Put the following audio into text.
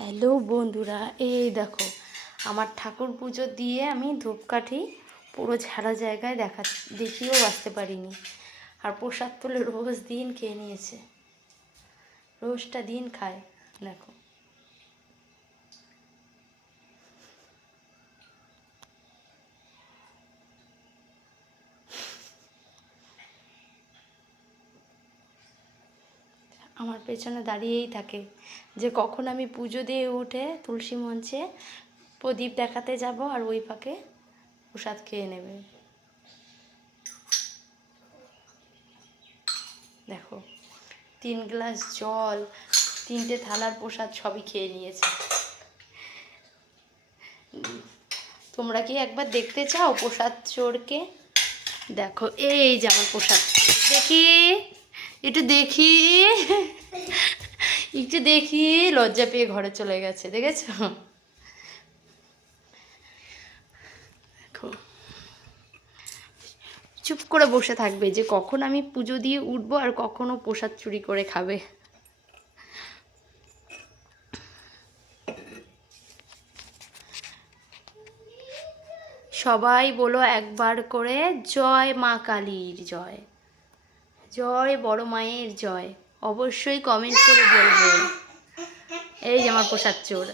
Hello বন্ধুরা, এই দেখো আমার ঠাকুর পুজো দিয়ে আমি ধূপকাঠি পুরো ঝাড়া জায়গায় দেখিয়েও বাঁচতে পারিনি। আর প্রসাদ তুলে রোজ দিন খেয়ে নিয়েছে, রোজটা দিন খায়। দেখো আমার পেছনে দাঁড়িয়েই থাকে যে কখন আমি পুজো দিয়ে উঠে তুলসী মঞ্চে প্রদীপ দেখাতে যাব আর ওই ফাঁকে প্রসাদ খেয়ে নেবে। দেখো 3 গ্লাস জল, 3টে থালার প্রসাদ সবই খেয়ে নিয়েছে। তোমরা কি একবার দেখতে চাও প্রসাদ চোরকে? দেখো এই যে আমার প্রসাদ, দেখি একটু দেখি একটু দেখি, লজ্জা পেয়ে ঘরে চলে গেছে, দেখেছো? দেখো চুপ করে বসে থাকবে যে কখন আমি পুজো দিয়ে উঠবো আর কখনো প্রসাদ চুরি করে খাবে। সবাই বলো একবার করে, জয় মা কালীর জয়, জয় বড় মায়ের জয়। অবশ্যই কমেন্ট করে বলবে। এই যে আমার প্রসাদ চোর।